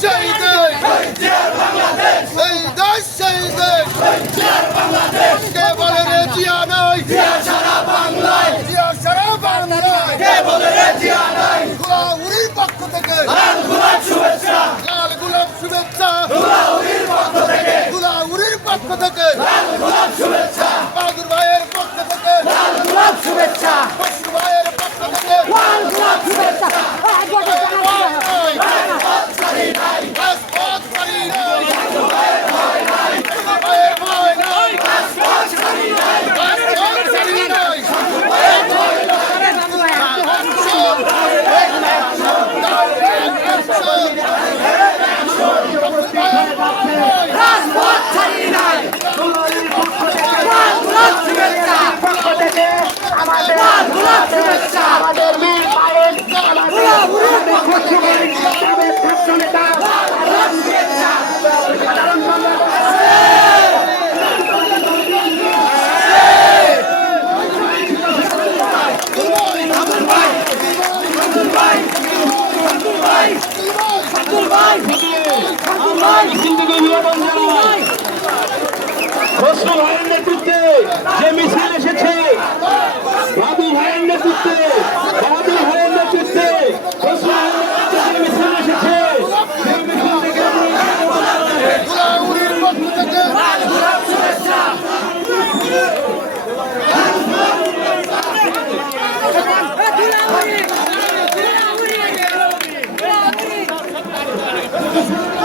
শহীদের এই দেশ শহীদের কে বলে রে জিয়া নাই জিয়া সারা বাংলায় জিয়া সারা বাংলায় কে বলে রে জিয়া নাই উড়ির পক্ষ থেকে লাল গোলাপ শুভেচ্ছা লাল গোলাপ শুভেচ্ছা উড়ির পক্ষ থেকে উড়ির পক্ষ থেকে লাল গোলাপ শুভেচ্ছা বাহাদুর ভাইয়ের পক্ষ থেকে লাল গোলাপ শুভেচ্ছা বসু ভাইয়ের পক্ষ থেকে লাল গোলাপ শুভেচ্ছা আজ বড় রাজপথ ছাড়ি নাই রাজপথ ছাড়ি নাই ভাইয়ের ভয় নাই রাজপথ ছাড়ি নাই রাজপথ ছাড়ি নাই লাল গোলাপ শুভেচ্ছা লাল গোলাপ শুভেচ্ছা উড়ির পক্ষ থেকে আব্দুল ভাই আব্দুল ভাই খসরু ভাইয়ের নেতৃত্বে যে মিছিল এসেছে বাবু ভাইয়ের নেতৃত্বে বাহাদুর ভাইয়ের নেতৃত্বে খসরু ভাইয়ের নেতৃত্বে যে মিছিল এসেছে সেই মিছিল থেকে উড়ির পক্ষ থেকে লাল গোলাপ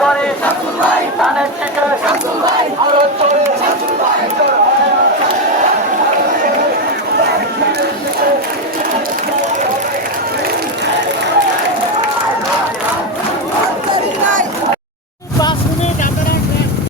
করে। তাদের থেকে আরও চলে